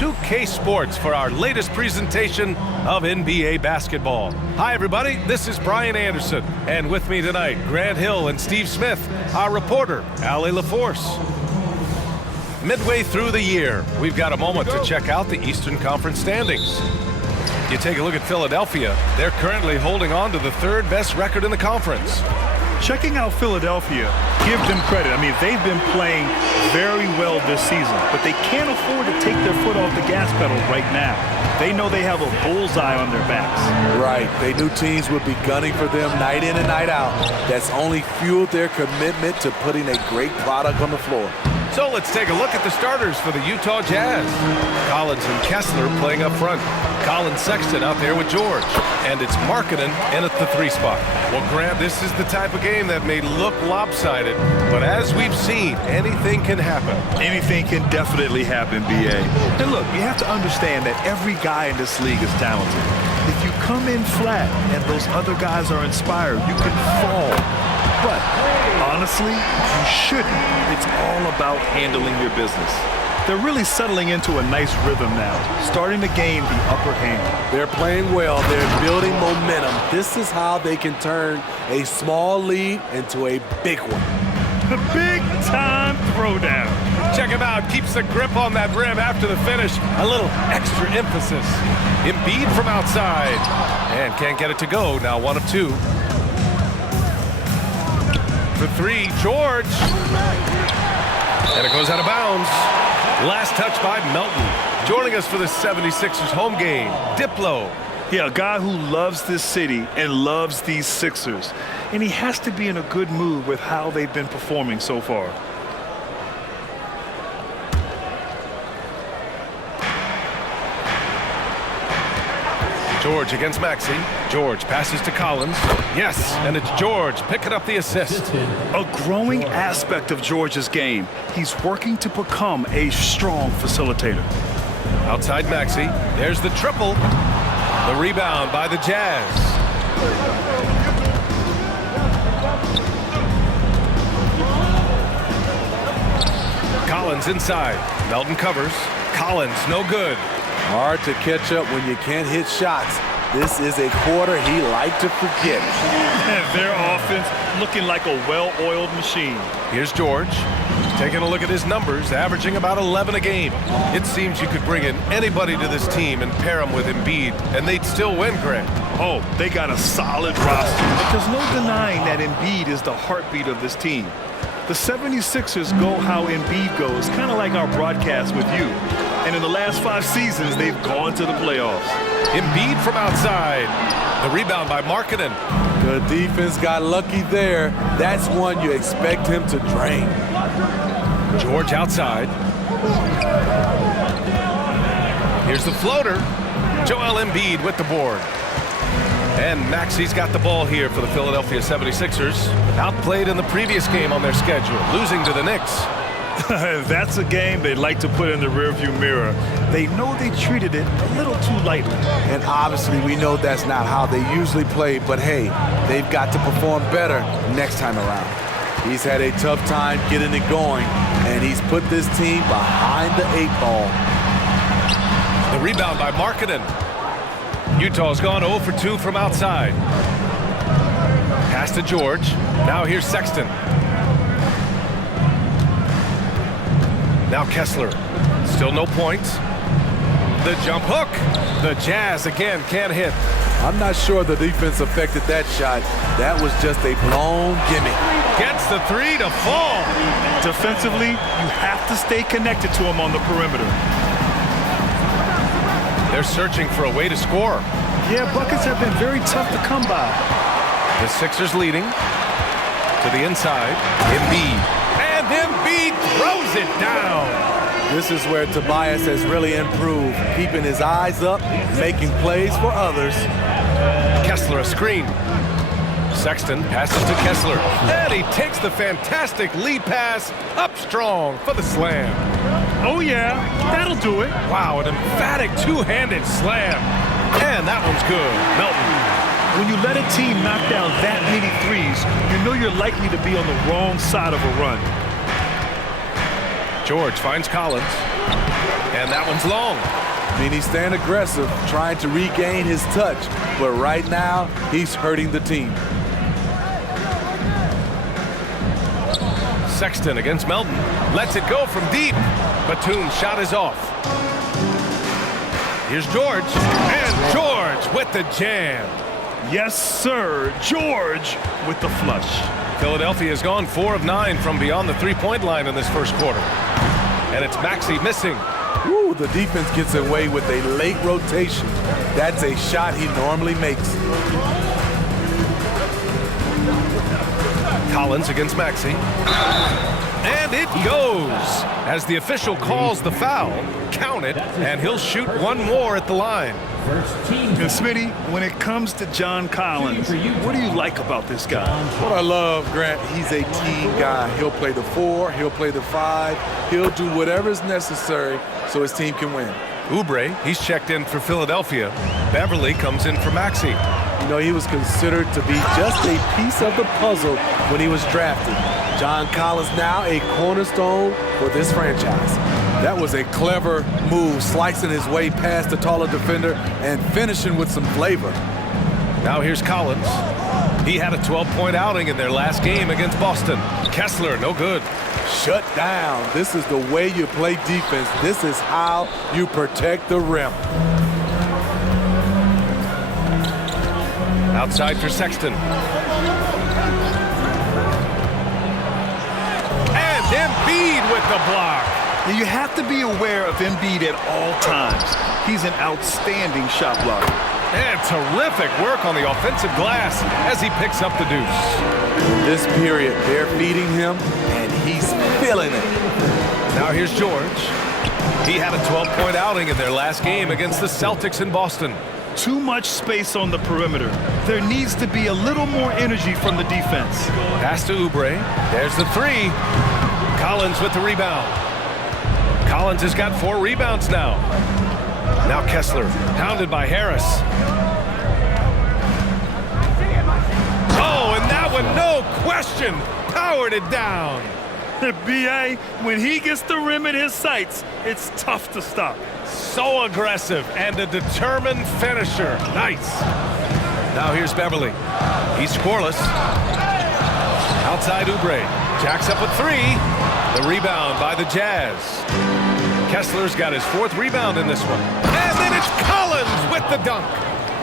2K Sports for our latest presentation of NBA basketball. Hi, everybody. This is Brian Anderson. And with me tonight, Grant Hill and Steve Smith, our reporter, Allie LaForce. Midway through the year, we've got a moment to check out the Eastern Conference standings. You take a look at Philadelphia. They're currently holding on to the third best record in the conference. Checking out Philadelphia, give them credit. I mean, they've been playing very well this season, but they can't afford to take their foot off the gas pedal right now. They know they have a bullseye on their backs. Right. They knew teams would be gunning for them night in and night out. That's only fueled their commitment to putting a great product on the floor. So let's take a look at the starters for the Utah Jazz. Collins and Kessler playing up front. Colin Sexton out there with George. And it's Markkanen in at the 3 spot. Well, Grant, this is the type of game that may look lopsided, but as we've seen, anything can happen. Anything can definitely happen, B.A. And look, you have to understand that every guy in this league is talented. If you come in flat and those other guys are inspired, you can fall. But honestly, you shouldn't. It's all about handling your business. They're really settling into a nice rhythm now, starting to gain the upper hand. They're playing well. They're building momentum. This is how they can turn a small lead into a big one. The big-time throwdown. Check him out. Keeps the grip on that rim after the finish. A little extra emphasis. Embiid from outside. And can't get it to go. Now 1 of 2. For 3, George. And it goes out of bounds. Last touch by Melton. Joining us for the 76ers home game, Diplo. Yeah, a guy who loves this city and loves these Sixers. And he has to be in a good mood with how they've been performing so far. George against Maxey. George passes to Collins. Yes, and it's George picking up the assist. A growing aspect of George's game. He's working to become a strong facilitator. Outside Maxey. There's the triple. The rebound by the Jazz. Collins inside. Melton covers. Collins no good. Hard to catch up when you can't hit shots. This is a quarter he liked to forget. Their offense looking like a well-oiled machine. Here's George. Taking a look at his numbers, averaging about 11 a game. It seems you could bring in anybody to this team and pair them with Embiid, and they'd still win, Grant. Oh, they got a solid roster. But there's no denying that Embiid is the heartbeat of this team. The 76ers go how Embiid goes, kind of like our broadcast with you. And in the last 5 seasons, they've gone to the playoffs. Embiid from outside. The rebound by Markkanen. The defense got lucky there. That's one you expect him to drain. George outside. Here's the floater. Joel Embiid with the board. And Maxey's got the ball here for the Philadelphia 76ers. Outplayed in the previous game on their schedule, losing to the Knicks. That's a game they'd like to put in the rearview mirror. They know they treated it a little too lightly. And obviously we know that's not how they usually play, but hey, they've got to perform better next time around. He's had a tough time getting it going, and he's put this team behind the 8 ball. The rebound by Markkanen. Utah's gone 0 for 2 from outside. Pass to George. Now here's Sexton. Now Kessler. Still no points. The jump hook. The Jazz again can't hit. I'm not sure the defense affected that shot. That was just a blown gimme. Gets the 3 to fall. Defensively, you have to stay connected to him on the perimeter. They're searching for a way to score. Yeah, buckets have been very tough to come by. The Sixers leading. To the inside. Embiid. And Embiid throws it down. This is where Tobias has really improved, keeping his eyes up, making plays for others. Kessler a screen. Sexton passes to Kessler. And he takes the fantastic lead pass up strong for the slam. Oh, yeah, that'll do it. Wow, an emphatic two-handed slam. And that one's good. Melton. When you let a team knock down that many threes, you know you're likely to be on the wrong side of a run. George finds Collins. And that one's long. I mean, he's staying aggressive, trying to regain his touch. But right now, he's hurting the team. Sexton against Melton. Lets it go from deep. Batum's shot is off. Here's George. And George with the jam. Yes, sir. George with the flush. Philadelphia has gone 4 of 9 from beyond the three-point line in this first quarter. And it's Maxey missing. Ooh, the defense gets away with a late rotation. That's a shot he normally makes. Collins against Maxey. And it goes. As the official calls the foul, count it, and he'll shoot one more at the line. And Smitty, when it comes to John Collins, what do you like about this guy? What I love, Grant, he's a team guy. He'll play the 4, he'll play the 5, he'll do whatever's necessary so his team can win. Oubre, he's checked in for Philadelphia. Beverly comes in for Maxey. You know, he was considered to be just a piece of the puzzle when he was drafted. John Collins now a cornerstone for this franchise. That was a clever move, slicing his way past the taller defender and finishing with some flavor. Now here's Collins. He had a 12-point outing in their last game against Boston. Kessler, no good. Shut down. This is the way you play defense. This is how you protect the rim. Outside for Sexton. And Embiid with the block. You have to be aware of Embiid at all times. He's an outstanding shot blocker. And terrific work on the offensive glass as he picks up the deuce. This period, they're feeding him, and he's feeling it. Now here's George. He had a 12-point outing in their last game against the Celtics in Boston. Too much space on the perimeter. There needs to be a little more energy from the defense. Pass to Oubre. There's the 3. Collins with the rebound. Collins has got 4 rebounds now. Now Kessler, pounded by Harris. Oh, and that one, no question, powered it down. B.A., when he gets the rim in his sights, it's tough to stop. So aggressive and a determined finisher. Nice. Now here's Beverly. He's scoreless. Outside Oubre. Jacks up with 3. The rebound by the Jazz. Kessler's got his 4th rebound in this one. And then it's Collins with the dunk.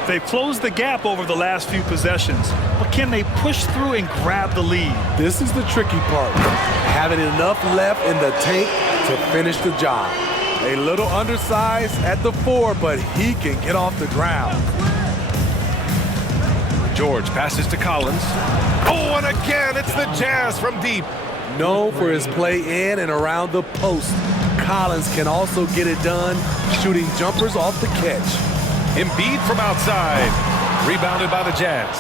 They've closed the gap over the last few possessions, but can they push through and grab the lead? This is the tricky part. Having enough left in the tank to finish the job. A little undersized at the 4, but he can get off the ground. George passes to Collins. Oh, and again, it's the Jazz from deep. Known for his play in and around the post, Collins can also get it done shooting jumpers off the catch. Embiid from outside. Rebounded by the Jazz.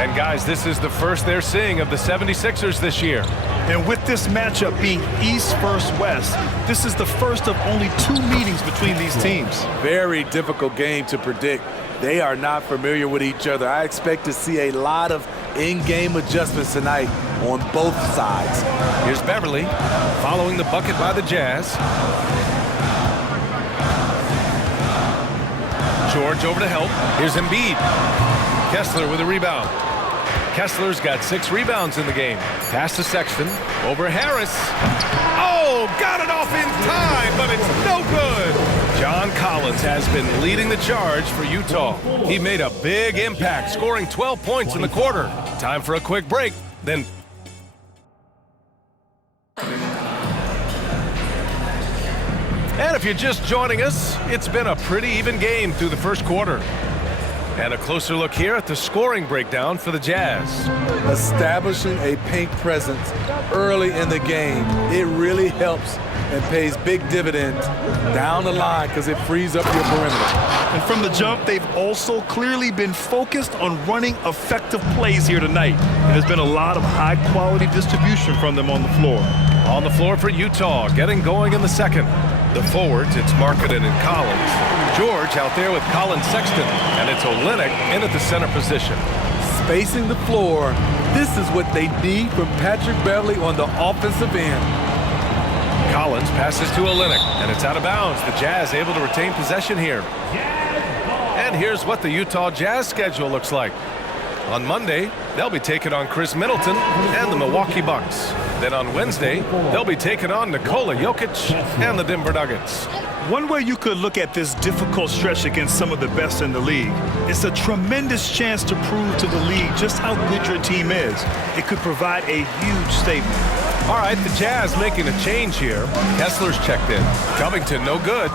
And guys, this is the first they're seeing of the 76ers this year. And with this matchup being East versus West, this is the first of only 2 meetings between these teams. Very difficult game to predict. They are not familiar with each other. I expect to see a lot of in-game adjustments tonight on both sides. Here's Beverly following the bucket by the Jazz. George over to help. Here's Embiid. Kessler with a rebound. Kessler's got 6 rebounds in the game. Pass to Sexton. Over Harris. Oh, got it off in time, but it's no good. John Collins has been leading the charge for Utah. He made a big impact, scoring 12 points in the quarter. Time for a quick break, then... And if you're just joining us, it's been a pretty even game through the first quarter. And a closer look here at the scoring breakdown for the Jazz. Establishing a paint presence early in the game, it really helps and pays big dividends down the line because it frees up your perimeter. And from the jump, they've also clearly been focused on running effective plays here tonight. And there's been a lot of high-quality distribution from them on the floor. On the floor for Utah, getting going in the second. The forwards, it's Markkanen and Collins. George out there with Colin Sexton, and it's Olynyk in at the center position. Spacing the floor, this is what they need from Patrick Beverly on the offensive end. Collins passes to Olynyk, and it's out of bounds. The Jazz able to retain possession here. And here's what the Utah Jazz schedule looks like. On Monday, they'll be taking on Chris Middleton and the Milwaukee Bucks. Then on Wednesday, they'll be taking on Nikola Jokic and the Denver Nuggets. One way you could look at this difficult stretch against some of the best in the league, it's a tremendous chance to prove to the league just how good your team is. It could provide a huge statement. All right, the Jazz making a change here. Kessler's checked in. Covington, no good.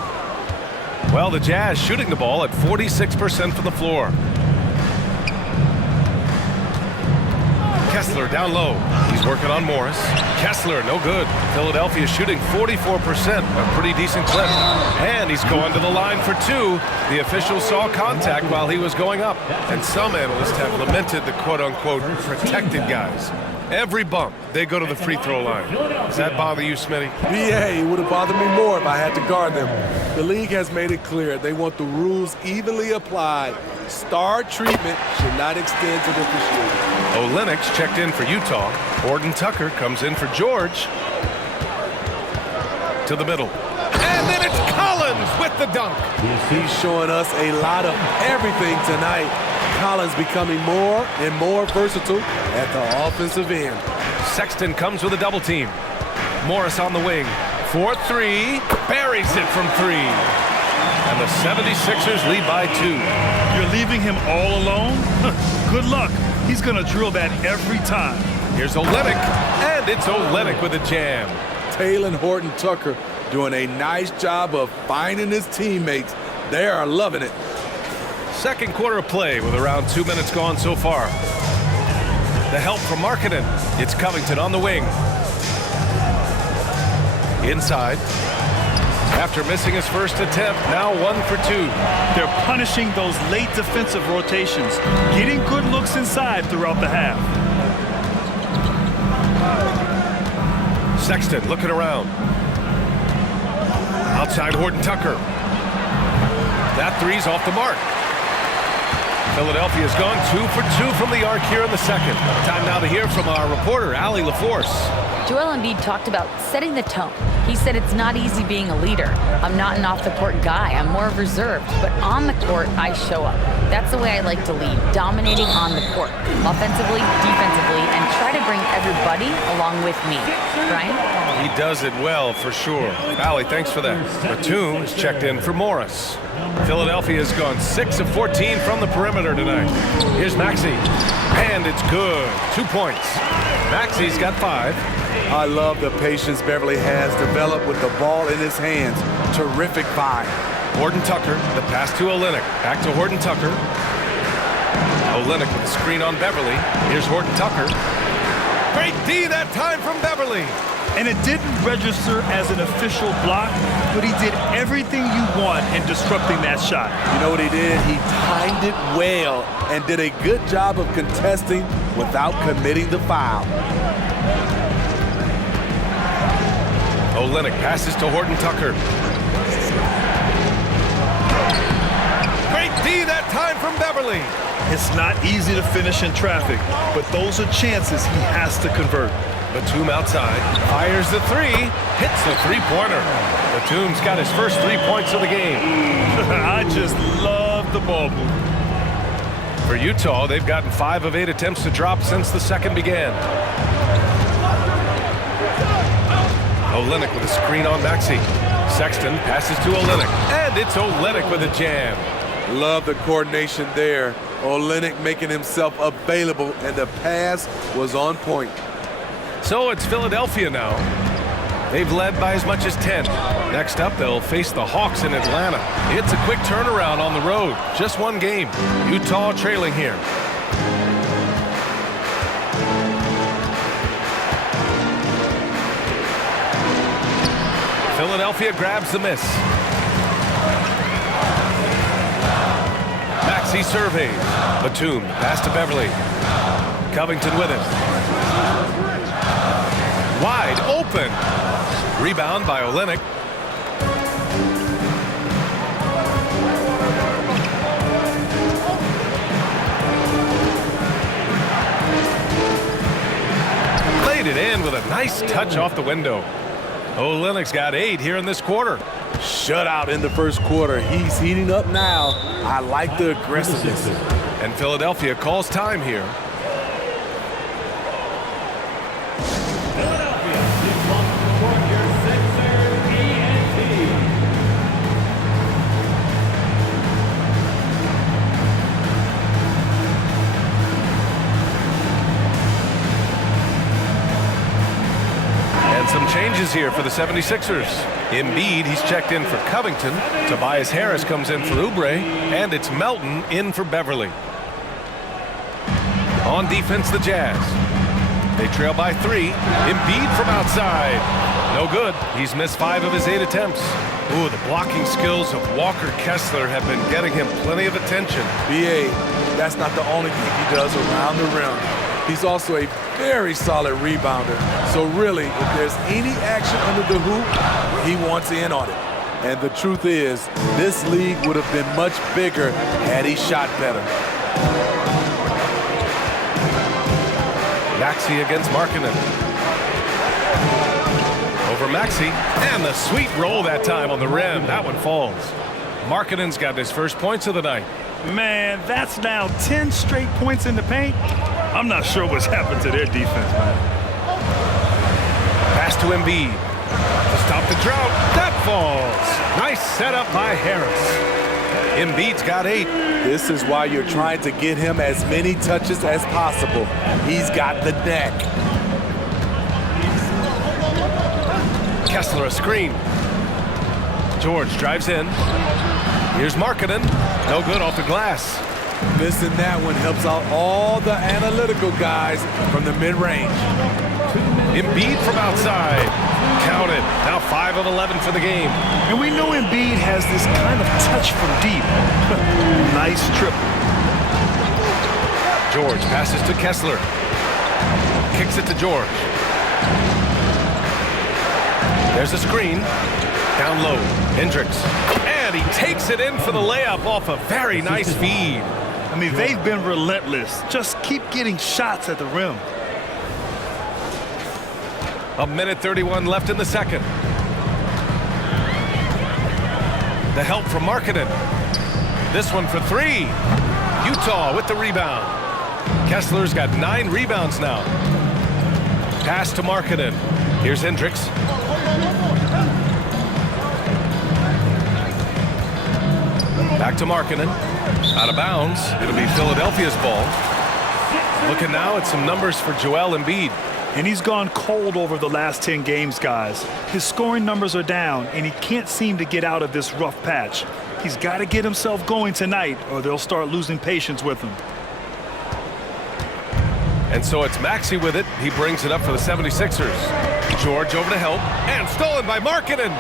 Well, the Jazz shooting the ball at 46% from the floor. Kessler down low. He's working on Morris. Kessler, no good. Philadelphia shooting 44%, a pretty decent clip. And he's going to the line for two. The official saw contact while he was going up. And some analysts have lamented the quote-unquote protected guys. Every bump, they go to the free throw line. Does that bother you, Smitty? Yeah, it would have bothered me more if I had to guard them. The league has made it clear they want the rules evenly applied. Star treatment should not extend to the officiating. Olynyk's checked in for Utah. Horton Tucker comes in for George. To the middle. And then it's Collins with the dunk. He's showing us a lot of everything tonight. Collins becoming more and more versatile at the offensive end. Sexton comes with a double team. Morris on the wing. 4-3. Buries it from three. And the 76ers lead by 2. You're leaving him all alone? Good luck. He's going to drill that every time. Here's Olynyk. And it's Olynyk with a jam. Taylor and Horton Tucker doing a nice job of finding his teammates. They are loving it. Second quarter of play with around 2 minutes gone so far. The help from Markkanen. It's Covington on the wing. Inside. After missing his first attempt, now 1 for 2. They're punishing those late defensive rotations, getting good looks inside throughout the half. Sexton looking around. Outside Horton Tucker. That three's off the mark. Philadelphia's gone 2 for 2 from the arc here in the second. Time now to hear from our reporter, Allie LaForce. Joel Embiid talked about setting the tone. He said it's not easy being a leader. I'm not an off-the-court guy. I'm more reserved. But on the court, I show up. That's the way I like to lead, dominating on the court, offensively, defensively, and try to bring everybody along with me. Brian? He does it well, for sure. Allie, thanks for that. Batum's checked in for Morris. Philadelphia's gone 6 of 14 from the perimeter tonight. Here's Maxey. And it's good. 2 points. Maxey's got 5. I love the patience Beverly has developed with the ball in his hands. Terrific find. Horton Tucker, the pass to Olynyk. Back to Horton Tucker. Olynyk with the screen on Beverly. Here's Horton Tucker. Great D that time from Beverly. And it didn't register as an official block, but he did everything you want in disrupting that shot. You know what he did? He timed it well and did a good job of contesting without committing the foul. Olynyk passes to Horton Tucker. Great D that time from Beverly. It's not easy to finish in traffic, but those are chances he has to convert. Batum outside, fires the three, hits the three-pointer. Batum's got his first 3 points of the game. I just love the ball move. For Utah, they've gotten 5 of 8 attempts to drop since the second began. Olynyk with a screen on Maxey. Sexton passes to Olynyk, and it's Olynyk with a jam. Love the coordination there. Olynyk making himself available, and the pass was on point. So it's Philadelphia now. They've led by as much as 10. Next up, they'll face the Hawks in Atlanta. It's a quick turnaround on the road. Just one game. Utah trailing here. Philadelphia grabs the miss. Maxey surveys. Batum, pass to Beverly. Covington with it. Wide open. Rebound by Olynyk. Laid it in with a nice touch off the window. Olynyk's got 8 here in this quarter. Shutout in the first quarter. He's heating up now. I like the aggressiveness. And Philadelphia calls time here. Some changes here for the 76ers. Embiid, he's checked in for Covington. Tobias Harris comes in for Oubre. And it's Melton in for Beverly. On defense, the Jazz. They trail by 3. Embiid from outside. No good. He's missed 5 of his 8 attempts. Ooh, the blocking skills of Walker Kessler have been getting him plenty of attention. B.A., that's not the only thing he does around the rim. He's also a very solid rebounder. So really, if there's any action under the hoop, he wants in on it. And the truth is, this league would have been much bigger had he shot better. Maxey against Markkanen. Over Maxey, and the sweet roll that time on the rim. That one falls. Markkanen's got his first points of the night. Man, that's now 10 straight points in the paint. I'm not sure what's happened to their defense, man. Pass to Embiid. To stop the drought. That falls. Nice setup by Harris. Embiid's got 8. This is why you're trying to get him as many touches as possible. He's got the neck. Kessler a screen. George drives in. Here's Markkanen. No good off the glass. Missing that one helps out all the analytical guys from the mid-range. Embiid from outside. Count it. Now 5 of 11 for the game. And we know Embiid has this kind of touch from deep. Nice triple. George passes to Kessler. Kicks it to George. There's a screen. Down low. Hendricks. And he takes it in for the layup off a very nice feed. I mean, they've been relentless. Just keep getting shots at the rim. A minute 31 left in the second. The help from Markkanen. This one for 3. Utah with the rebound. Kessler's got 9 rebounds now. Pass to Markkanen. Here's Hendricks. Back to Markkanen. Out of bounds. It'll be Philadelphia's ball. Looking now at some numbers for Joel Embiid. And he's gone cold over the last 10 games, guys. His scoring numbers are down, and he can't seem to get out of this rough patch. He's got to get himself going tonight, or they'll start losing patience with him. And so it's Maxey with it. He brings it up for the 76ers. George over to help. And stolen by Markkanen.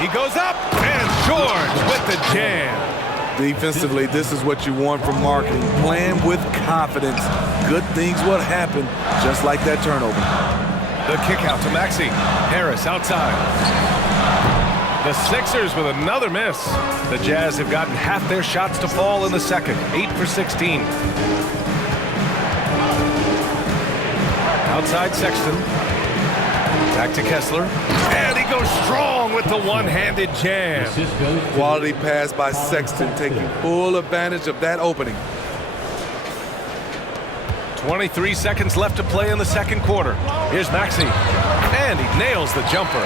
He goes up. And George with the jam. Defensively, this is what you want from Markkanen. Playing with confidence. Good things will happen, just like that turnover. The kick out to Maxey. Harris outside. The Sixers with another miss. The Jazz have gotten half their shots to fall in the second. 8 for 16. Outside Sexton. Back to Kessler. And he goes strong with the one-handed jam. Quality pass by Sexton, taking full advantage of that opening. 23 seconds left to play in the second quarter. Here's Maxey. And he nails the jumper.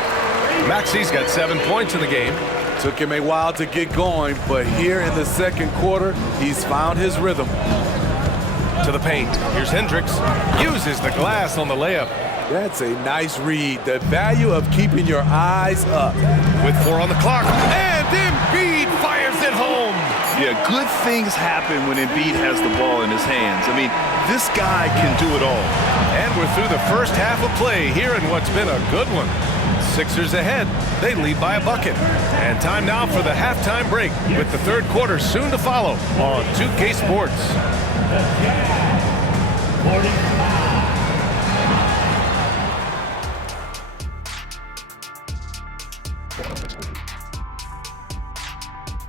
Maxey's got 7 points in the game. Took him a while to get going, but here in the second quarter, he's found his rhythm. To the paint. Here's Hendricks. Uses the glass on the layup. That's a nice read. The value of keeping your eyes up. With 4 on the clock. And Embiid fires it home. Yeah, good things happen when Embiid has the ball in his hands. I mean, this guy can do it all. And we're through the first half of play here in what's been a good one. Sixers ahead. They lead by a bucket. And time now for the halftime break, with the third quarter soon to follow on 2K Sports.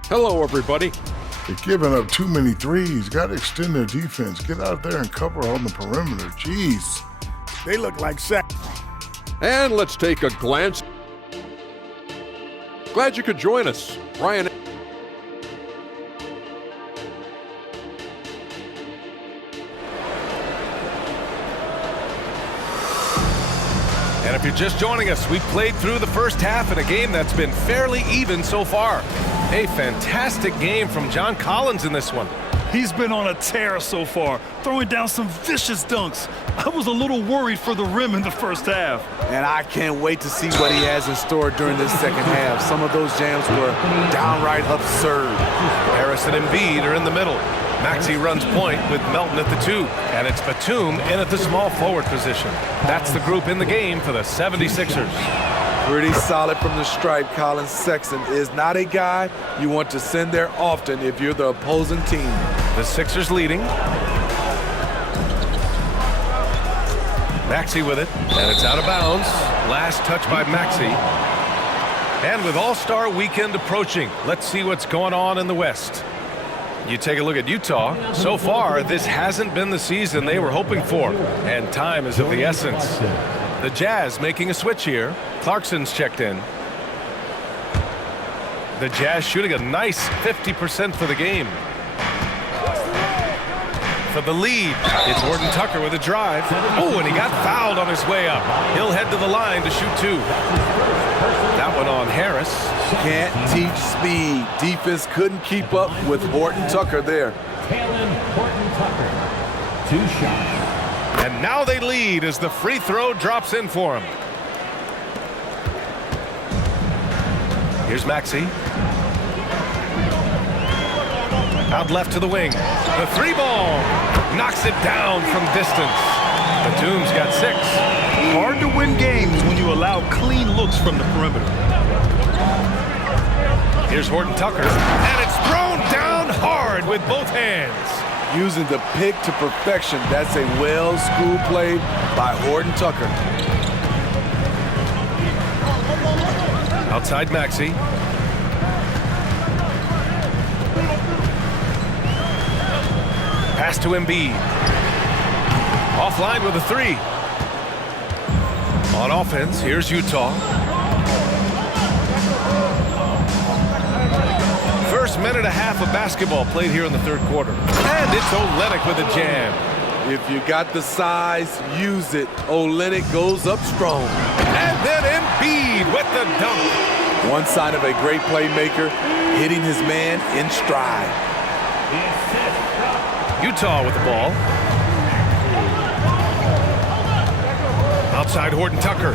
Hello, everybody. They're giving up too many threes. Got to extend their defense. Get out there and cover on the perimeter. Jeez. They look like Shaq. And let's take a glance. Glad you could join us. Brian. And if you're just joining us, we played through the first half in a game that's been fairly even so far. A fantastic game from John Collins in this one. He's been on a tear so far, throwing down some vicious dunks. I was a little worried for the rim in the first half. And I can't wait to see what he has in store during this second half. Some of those jams were downright absurd. Harris and Embiid are in the middle. Maxey runs point with Melton at the 2. And it's Batum in at the small forward position. That's the group in the game for the 76ers. Pretty solid from the stripe. Colin Sexton is not a guy you want to send there often if you're the opposing team. The Sixers leading. Maxey with it, and it's out of bounds. Last touch by Maxey. And with All-Star Weekend approaching, let's see what's going on in the West. You take a look at Utah. So far, this hasn't been the season they were hoping for, and time is of the essence. The Jazz making a switch here. Clarkson's checked in. The Jazz shooting a nice 50% for the game. For the lead, it's Horton Tucker with a drive. Oh, and he got fouled on his way up. He'll head to the line to shoot 2. That one on Harris. Can't teach speed. Defense couldn't keep up with Horton Tucker there. Horton Tucker, 2 shots. And now they lead as the free throw drops in for him. Here's Maxey. Out left to the wing. The 3-ball knocks it down from distance. Batum's got 6. Hard to win games when you allow clean looks from the perimeter. Here's Horton Tucker, and it's thrown down hard with both hands. Using the pick to perfection. That's a well-schooled play by Horton Tucker. Outside Maxey. Pass to Embiid. Offline with a 3. On offense, here's Utah. First minute and a half of basketball played here in the third quarter. And it's Olynyk with a jam. If you got the size, use it. Olynyk goes up strong. And then Embiid with the dunk. One sign of a great playmaker, hitting his man in stride. Utah with the ball. Outside Horton Tucker.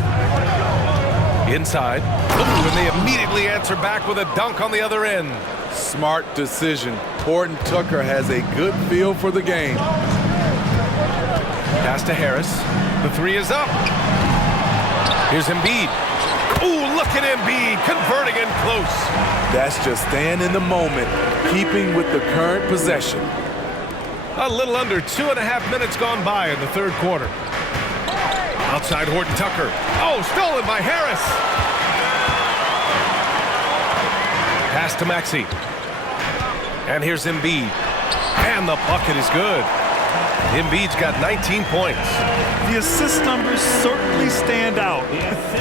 Inside. Ooh, and they immediately answer back with a dunk on the other end. Smart decision. Horton Tucker has a good feel for the game. Pass to Harris. The 3 is up. Here's Embiid. Ooh, look at Embiid converting in close. That's just staying in the moment, keeping with the current possession. A little under 2.5 minutes gone by in the third quarter. Outside Horton Tucker. Oh, stolen by Harris. Pass to Maxey. And here's Embiid. And the bucket is good. Embiid's got 19 points. The assist numbers certainly stand out.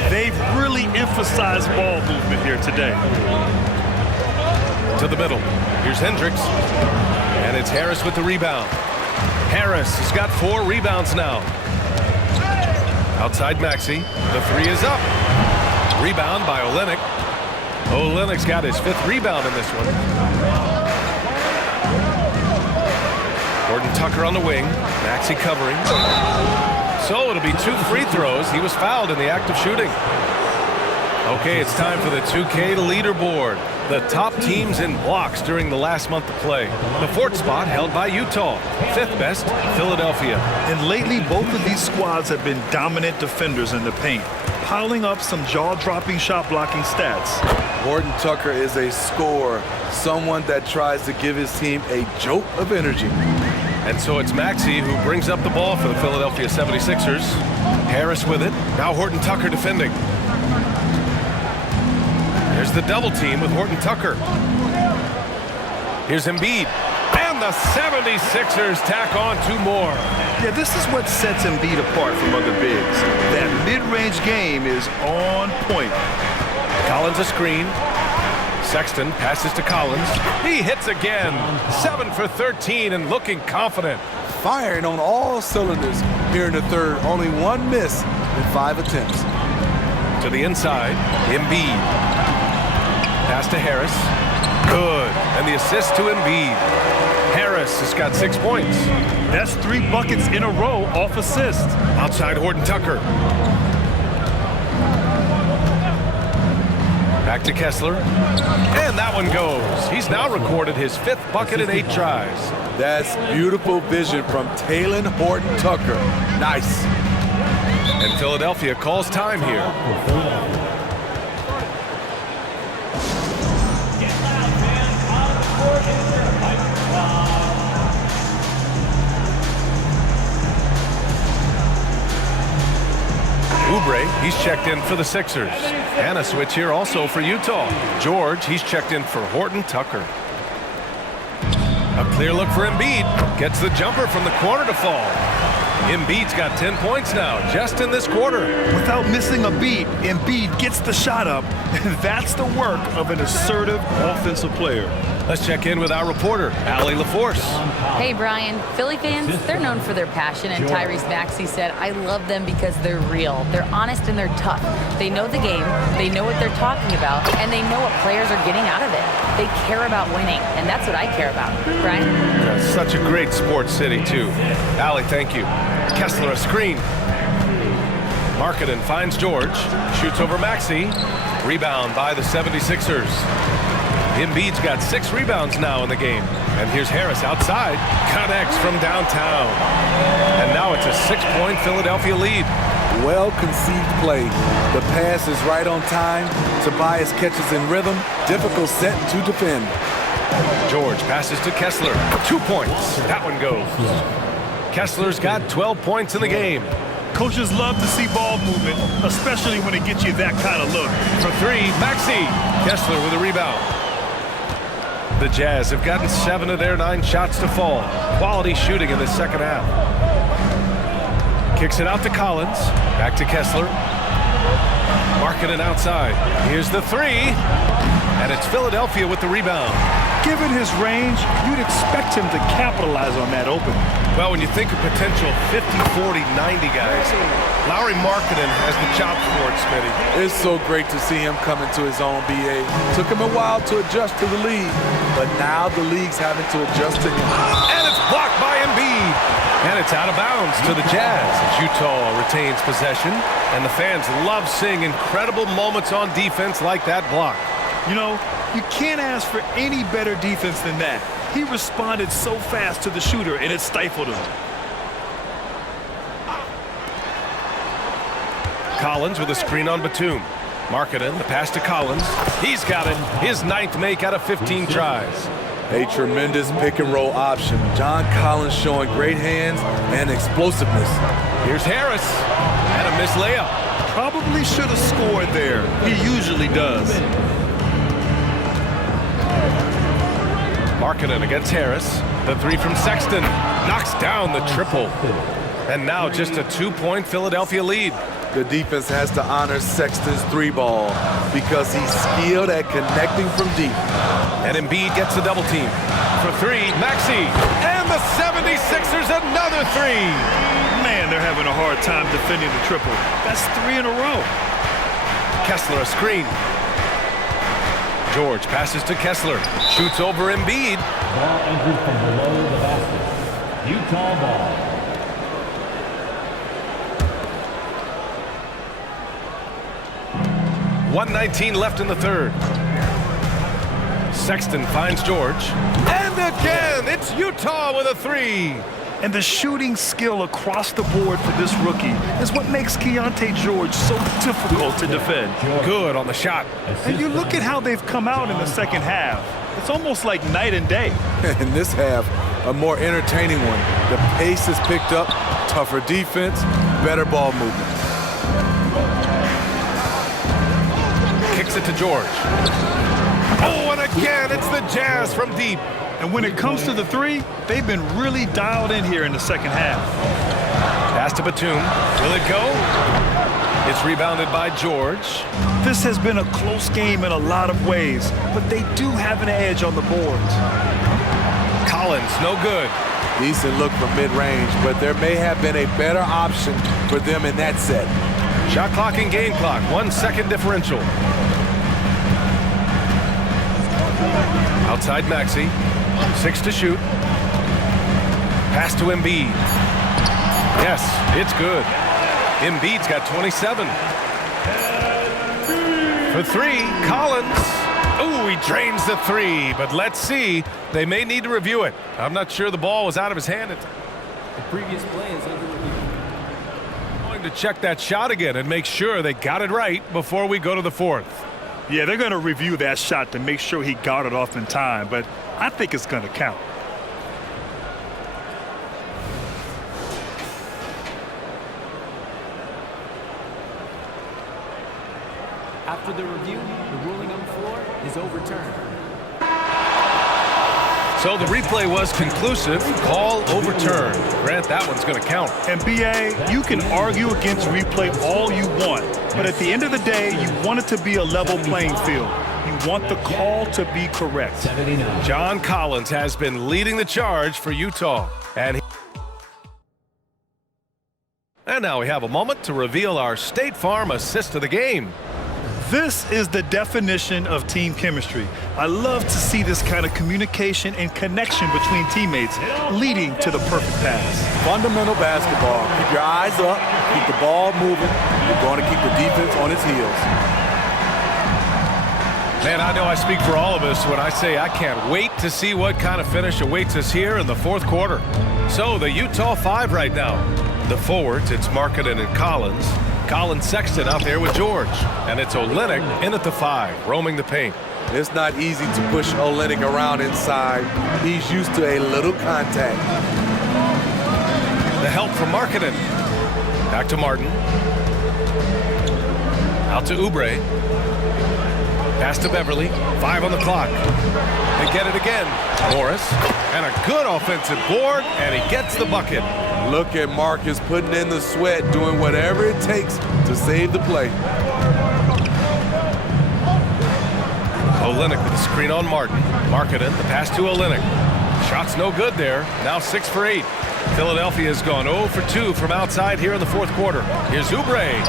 They've really emphasized ball movement here today. To the middle. Here's Hendricks. And it's Harris with the rebound. Harris has got 4 rebounds now. Outside Maxey. The 3 is up. Rebound by Olynyk. Olynyk's got his 5th rebound in this one. Horton Tucker on the wing. Maxey covering. So it'll be 2 free throws. He was fouled in the act of shooting. Okay, it's time for the 2K leaderboard. The top teams in blocks during the last month of play. The 4th spot held by Utah. 5th best, Philadelphia. And lately, both of these squads have been dominant defenders in the paint, piling up some jaw-dropping shot-blocking stats. Horton Tucker is a scorer, someone that tries to give his team a jolt of energy. And so it's Maxey who brings up the ball for the Philadelphia 76ers. Harris with it. Now Horton Tucker defending. There's the double team with Horton Tucker. Here's Embiid. And And the 76ers tack on 2 more. Yeah, this is what sets Embiid apart from other bigs. That mid-range game is on point. Collins a screen. Sexton passes to Collins. He hits again. 7 for 13 and looking confident. Firing on all cylinders here in the third. Only 1 miss in 5 attempts. To the inside, Embiid. Pass to Harris. Good. And the assist to Embiid. Harris has got 6 points. That's 3 buckets in a row off assist. Outside Horton Tucker. Back to Kessler. And that one goes. He's now recorded his 5th bucket in 8 tries. That's beautiful vision from Talen Horton Tucker. Nice. And Philadelphia calls time here. Oubre, he's checked in for the Sixers. And a switch here also for Utah. George, he's checked in for Horton Tucker. A clear look for Embiid. Gets the jumper from the corner to fall. Embiid's got 10 points now, just in this quarter. Without missing a beat, Embiid gets the shot up, and that's the work of an assertive offensive player. Let's check in with our reporter, Allie LaForce. Hey, Brian. Philly fans, they're known for their passion, and Tyrese Maxey said, I love them because they're real. They're honest and they're tough. They know the game, they know what they're talking about, and they know what players are getting out of it. They care about winning, and that's what I care about. Brian? Such a great sports city, too. Allie, thank you. Kessler a screen. Markkanen finds George. Shoots over Maxey. Rebound by the 76ers. Embiid's got 6 rebounds now in the game. And here's Harris outside. Connects from downtown. And now it's a 6-point Philadelphia lead. Well-conceived play. The pass is right on time. Tobias catches in rhythm. Difficult set to defend. George passes to Kessler. 2 points. That one goes. Kessler's got 12 points in the game. Coaches love to see ball movement, especially when it gets you that kind of look. For 3, Maxey. Kessler with a rebound. The Jazz have gotten 7 of their 9 shots to fall. Quality shooting in the second half. Kicks it out to Collins. Back to Kessler. Markkanen outside. Here's the 3. And it's Philadelphia with the rebound. Given his range, you'd expect him to capitalize on that opening. Well, when you think of potential 50, 40, 90 guys, Lauri Markkanen has the chops for it, Smitty. It's so great to see him come into his own, BA. Took him a while to adjust to the league, but now the league's having to adjust to him. And it's blocked by Embiid. And it's out of bounds to the Jazz as Utah retains possession. And the fans love seeing incredible moments on defense like that block. You know, you can't ask for any better defense than that. He responded so fast to the shooter, and it stifled him. Collins with a screen on Batum. Markkanen, the pass to Collins. He's got it. His 9th make out of 15 tries. A tremendous pick-and-roll option. John Collins showing great hands and explosiveness. Here's Harris. And a missed layup. Probably should have scored there. He usually does. Markkanen against Harris. The 3 from Sexton. Knocks down the triple. And now just a 2-point Philadelphia lead. The defense has to honor Sexton's 3-ball because he's skilled at connecting from deep. And Embiid gets the double team. For 3, Maxey. And the 76ers another 3. Man, they're having a hard time defending the triple. That's 3 in a row. Kessler a screen. George passes to Kessler. Shoots over Embiid. Ball entered from below the basket. Utah ball. .119 left in the third. Sexton finds George. And again, it's Utah with a 3. And the shooting skill across the board for this rookie is what makes Keyonte George so difficult to defend. Good on the shot. And you look at how they've come out in the second half. It's almost like night and day. In this half, a more entertaining one. The pace is picked up, tougher defense, better ball movement. Kicks it to George. Oh, and again, it's the Jazz from deep. And when it comes to the three, they've been really dialed in here in the second half. Pass to Batum. Will it go? It's rebounded by George. This has been a close game in a lot of ways, but they do have an edge on the boards. Collins, no good. Decent look from mid-range, but there may have been a better option for them in that set. Shot clock and game clock, 1 second differential. Outside Maxey, 6 to shoot. Pass to Embiid. Yes, it's good. Embiid's got 27. For three, Collins. Ooh, he drains the three, but let's see. They may need to review it. I'm not sure the ball was out of his hand. The previous play is under review. Going to check that shot again and make sure they got it right before we go to the fourth. Yeah, they're going to review that shot to make sure he got it off in time, but I think it's going to count. After the review, the ruling on the floor is overturned. So the replay was conclusive. Call overturned. Grant, that one's going to count. And BA, you can argue against replay all you want, but at the end of the day, you want it to be a level playing field. You want the call to be correct. 79. John Collins has been leading the charge for Utah. And now we have a moment to reveal our State Farm assist of the game. This is the definition of team chemistry. I love to see this kind of communication and connection between teammates leading to the perfect pass. Fundamental basketball. Keep your eyes up, keep the ball moving. You're going to keep the defense on its heels. Man, I know I speak for all of us when I say I can't wait to see what kind of finish awaits us here in the fourth quarter. So the Utah 5 right now. The forwards, it's Markkanen and Collins. Colin Sexton out there with George. And it's Olynyk in at the 5, roaming the paint. It's not easy to push Olynyk around inside. He's used to a little contact. The help from Markkanen. Back to Martin. Out to Oubre. Pass to Beverly. 5 on the clock. They get it again. Morris. And a good offensive board, and he gets the bucket. Look at Marcus putting in the sweat, doing whatever it takes to save the play. Olynyk with the screen on Martin. Markkanen, the pass to Olynyk. Shot's no good there. Now 6 for 8. Philadelphia has gone 0 for 2 from outside here in the fourth quarter. Here's Oubre.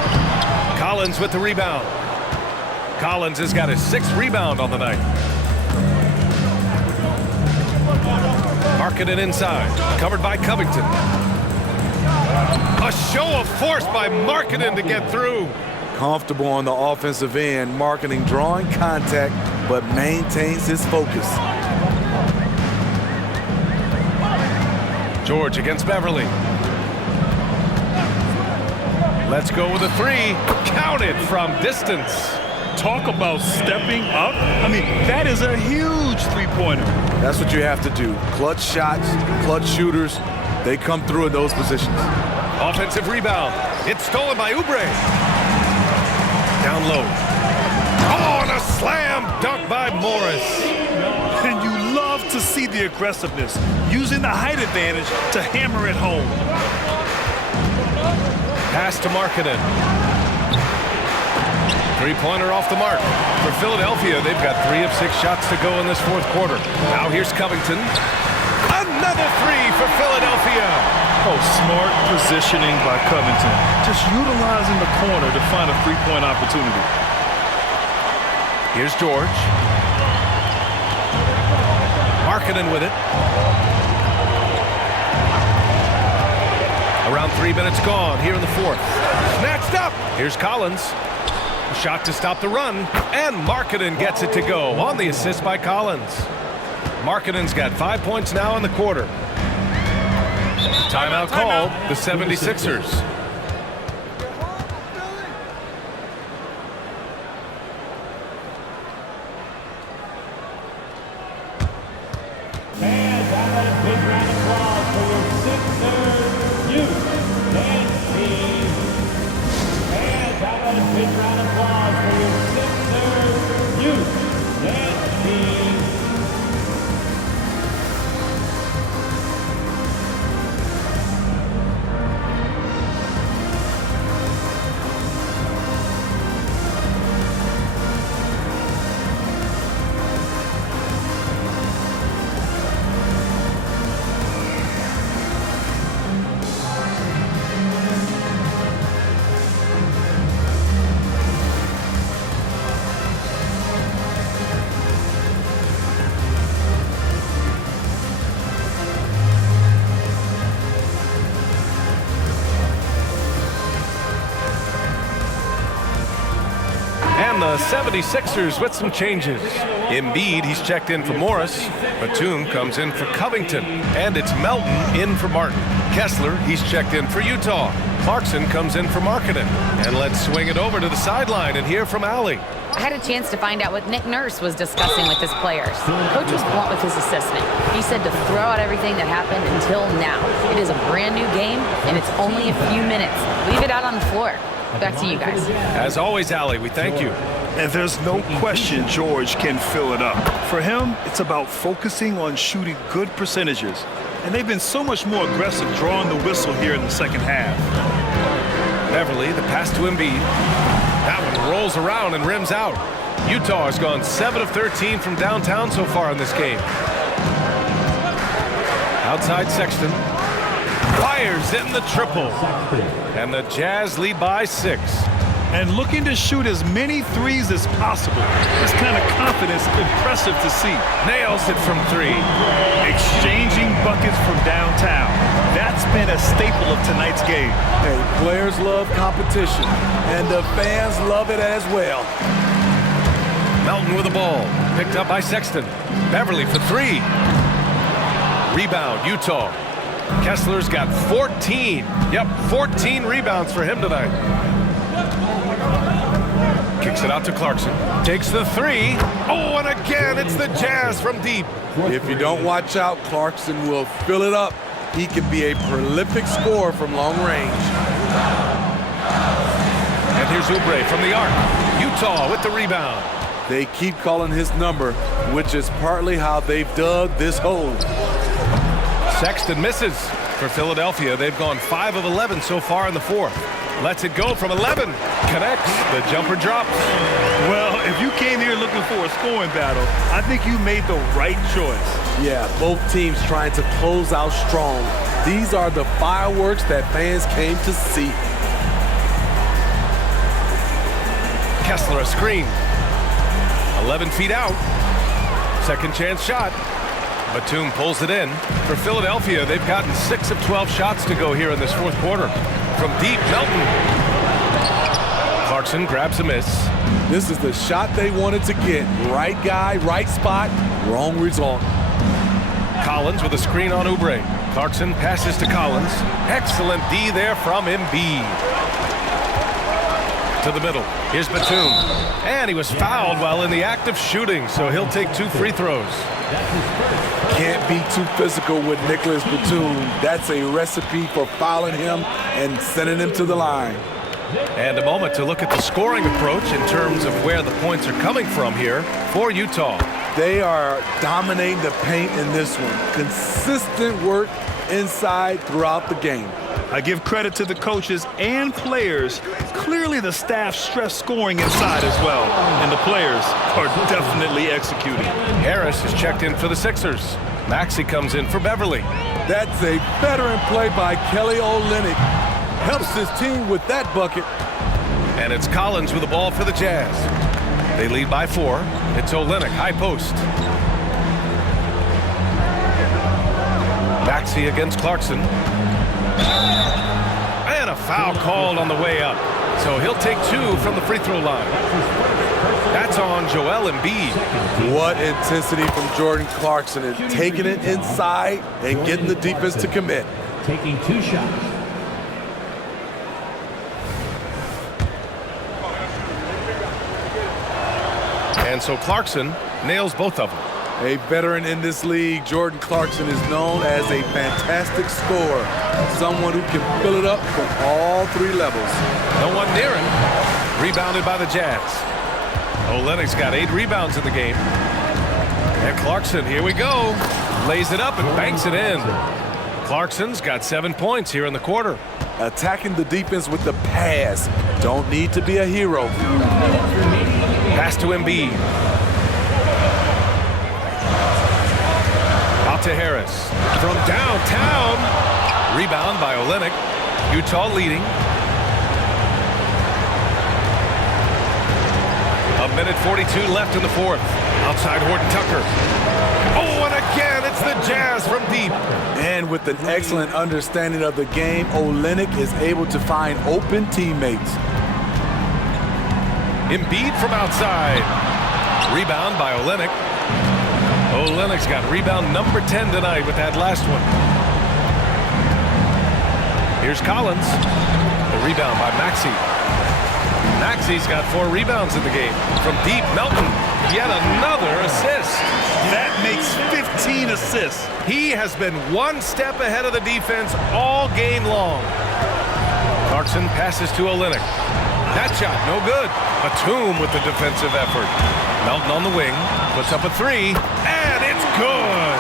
Collins with the rebound. Collins has got his 6th rebound on the night. Markkanen inside. Covered by Covington. A show of force by Markkanen to get through. Comfortable on the offensive end, Markkanen drawing contact, but maintains his focus. George against Beverly. Let's go with a 3. Counted from distance. Talk about stepping up. I mean, that is a huge three-pointer. That's what you have to do. Clutch shots, clutch shooters, they come through in those positions. Offensive rebound. It's stolen by Oubre. Down low. Oh, and a slam dunk by Morris. And you love to see the aggressiveness, using the height advantage to hammer it home. Pass to Markkanen. Three-pointer off the mark. For Philadelphia, they've got 3 of 6 shots to go in this fourth quarter. Now here's Covington. Another 3 for Philadelphia. Oh, smart positioning by Covington. Just utilizing the corner to find a three-point opportunity. Here's George. Markkanen with it. Around 3 minutes gone here in the fourth. Snatched up. Here's Collins. Shot to stop the run, and Markkanen gets it to go on the assist by Collins. Markkanen's got 5 points now in the quarter. Timeout called, the 76ers. And a big round of applause for your Sixers youth dance team. And a big round of applause for your Sixers youth dance team. 76ers with some changes. Embiid, he's checked in for Morris. Batum comes in for Covington. And it's Melton in for Martin. Kessler, he's checked in for Utah. Clarkson comes in for Markkanen. And let's swing it over to the sideline and hear from Allie. I had a chance to find out what Nick Nurse was discussing with his players. Coach was blunt with his assistant. He said to throw out everything that happened until now. It is a brand new game, and it's only a few minutes. Leave it out on the floor. Back to you guys. As always, Allie, we thank you. And there's no question George can fill it up. For him, it's about focusing on shooting good percentages. And they've been so much more aggressive drawing the whistle here in the second half. Beverly, the pass to Embiid. That one rolls around and rims out. Utah has gone 7 of 13 from downtown so far in this game. Outside Sexton. Fires in the triple. And the Jazz lead by 6. And looking to shoot as many threes as possible. This kind of confidence, impressive to see. Nails it from 3. Exchanging buckets from downtown. That's been a staple of tonight's game. Hey, players love competition, and the fans love it as well. Melton with the ball. Picked up by Sexton. Beverly for 3. Rebound, Utah. Kessler's got 14. Yep, 14 rebounds for him tonight. Kicks it out to Clarkson. Takes the 3. Oh, and again, it's the Jazz from deep. If you don't watch out, Clarkson will fill it up. He can be a prolific scorer from long range. And here's Oubre from the arc. Utah with the rebound. They keep calling his number, which is partly how they've dug this hole. Sexton misses. For Philadelphia, they've gone 5 of 11 so far in the fourth. Lets it go from 11. Connects. The jumper drops. Well, if you came here looking for a scoring battle, I think you made the right choice. Yeah, both teams trying to close out strong. These are the fireworks that fans came to see. Kessler a screen. 11 feet out. Second chance shot. Batum pulls it in. For Philadelphia, they've gotten 6 of 12 shots to go here in this fourth quarter. From deep, Melton. Clarkson grabs a miss. This is the shot they wanted to get. Right guy, right spot, wrong result. Collins with a screen on Oubre. Clarkson passes to Collins. Excellent D there from Embiid. To the middle. Here's Batum. And he was fouled while in the act of shooting, so he'll take 2 free throws. Can't be too physical with Nicholas Batum. That's a recipe for fouling him and sending him to the line. And a moment to look at the scoring approach in terms of where the points are coming from here for Utah. They are dominating the paint in this one. Consistent work inside throughout the game. I give credit to the coaches and players. Clearly the staff stressed scoring inside as well. And the players are definitely executing. Harris is checked in for the Sixers. Maxey comes in for Beverly. That's a veteran play by Kelly Olynyk. Helps his team with that bucket. And it's Collins with the ball for the Jazz. They lead by 4. It's Olynyk, high post. Maxey against Clarkson. And a foul called on the way up. So he'll take 2 from the free throw line. That's on Joel Embiid. What intensity from Jordan Clarkson and taking it inside and getting the defense to commit. Taking 2 shots. And so Clarkson nails both of them. A veteran in this league, Jordan Clarkson is known as a fantastic scorer. Someone who can fill it up from all 3 levels. No one near him. Rebounded by the Jazz. Olynyk's got 8 rebounds in the game. And Clarkson, here we go. Lays it up and banks it in. Clarkson's got 7 points here in the quarter. Attacking the defense with the pass. Don't need to be a hero. Pass to Embiid. Out to Harris. From downtown. Rebound by Olynyk. Utah leading. 1:42 left in the fourth. Outside Horton Tucker. Oh, and again, it's the Jazz from deep. And with an excellent understanding of the game, Olynyk is able to find open teammates. Embiid from outside. Rebound by Olynyk. Olynyk's got rebound number 10 tonight with that last one. Here's Collins. The rebound by Maxey. Maxey's got 4 rebounds in the game. From deep, Melton, yet another assist. That makes 15 assists. He has been one step ahead of the defense all game long. Clarkson passes to Olynyk. That shot, no good. Batum with the defensive effort. Melton on the wing, puts up a 3, and it's good.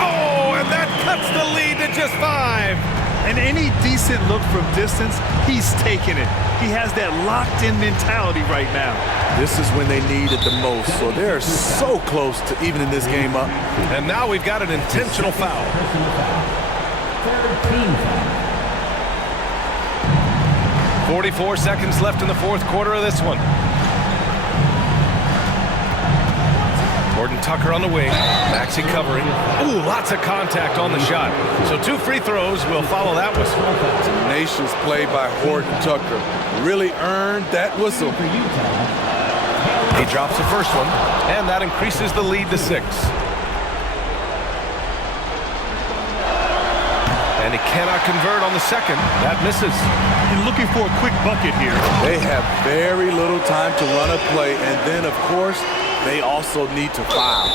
Oh, and that cuts the lead to just 5. And any decent look from distance, he's taking it. He has that locked-in mentality right now. This is when they need it the most, so they're so close to evening this game up. And now we've got an intentional foul. Third team foul. 44 seconds left in the fourth quarter of this one. Gordon Tucker on the wing. Maxey covering. Ooh, lots of contact on the shot. So 2 free throws will follow that whistle. Tenacious play by Gordon Tucker. Really earned that whistle. He drops the first one, and that increases the lead to 6. And he cannot convert on the second. That misses. You're looking for a quick bucket here. They have very little time to run a play, and then, of course, they also need to foul.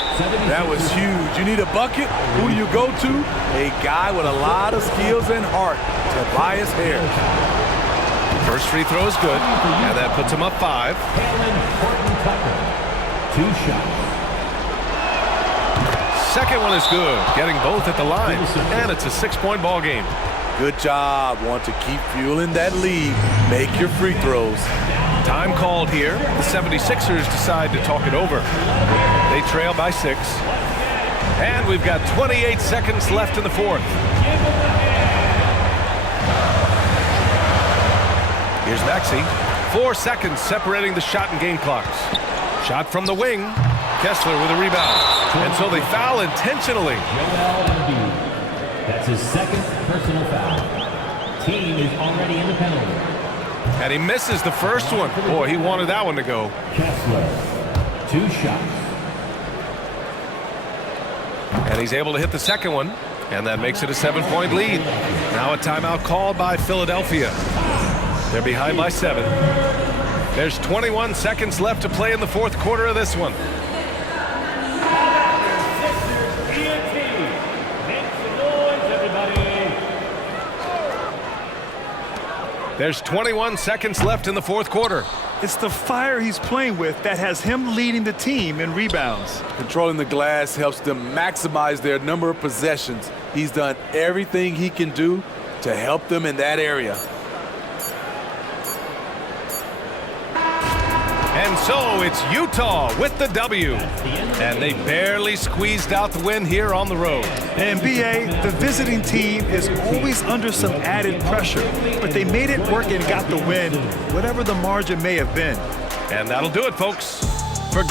That was huge. You need a bucket? Who do you go to? A guy with a lot of skills and heart, Tobias Harris. First free throw is good, and that puts him up 5. Gordon Tucker. 2 shots. Second one is good, getting both at the line, and it's a 6-point ball game. Good job. Want to keep fueling that lead. Make your free throws. Time called here. The 76ers decide to talk it over. They trail by 6. And we've got 28 seconds left in the fourth. Here's Maxey. 4 seconds separating the shot and game clocks. Shot from the wing. Kessler with a rebound. And so they foul intentionally. Joel Embiid. That's his second personal foul. Team is already in the penalty. And he misses the first one. Boy, he wanted that one to go. Kessler. 2 shots. And he's able to hit the second one. And that makes it a 7-point lead. Now a timeout called by Philadelphia. They're behind by 7. There's 21 seconds left to play in the fourth quarter of this one. There's 21 seconds left in the fourth quarter. It's the fire he's playing with that has him leading the team in rebounds. Controlling the glass helps them maximize their number of possessions. He's done everything he can do to help them in that area. And so it's Utah with the W. And they barely squeezed out the win here on the road. And BA, the visiting team is always under some added pressure, but they made it work and got the win, whatever the margin may have been. And that'll do it, folks. For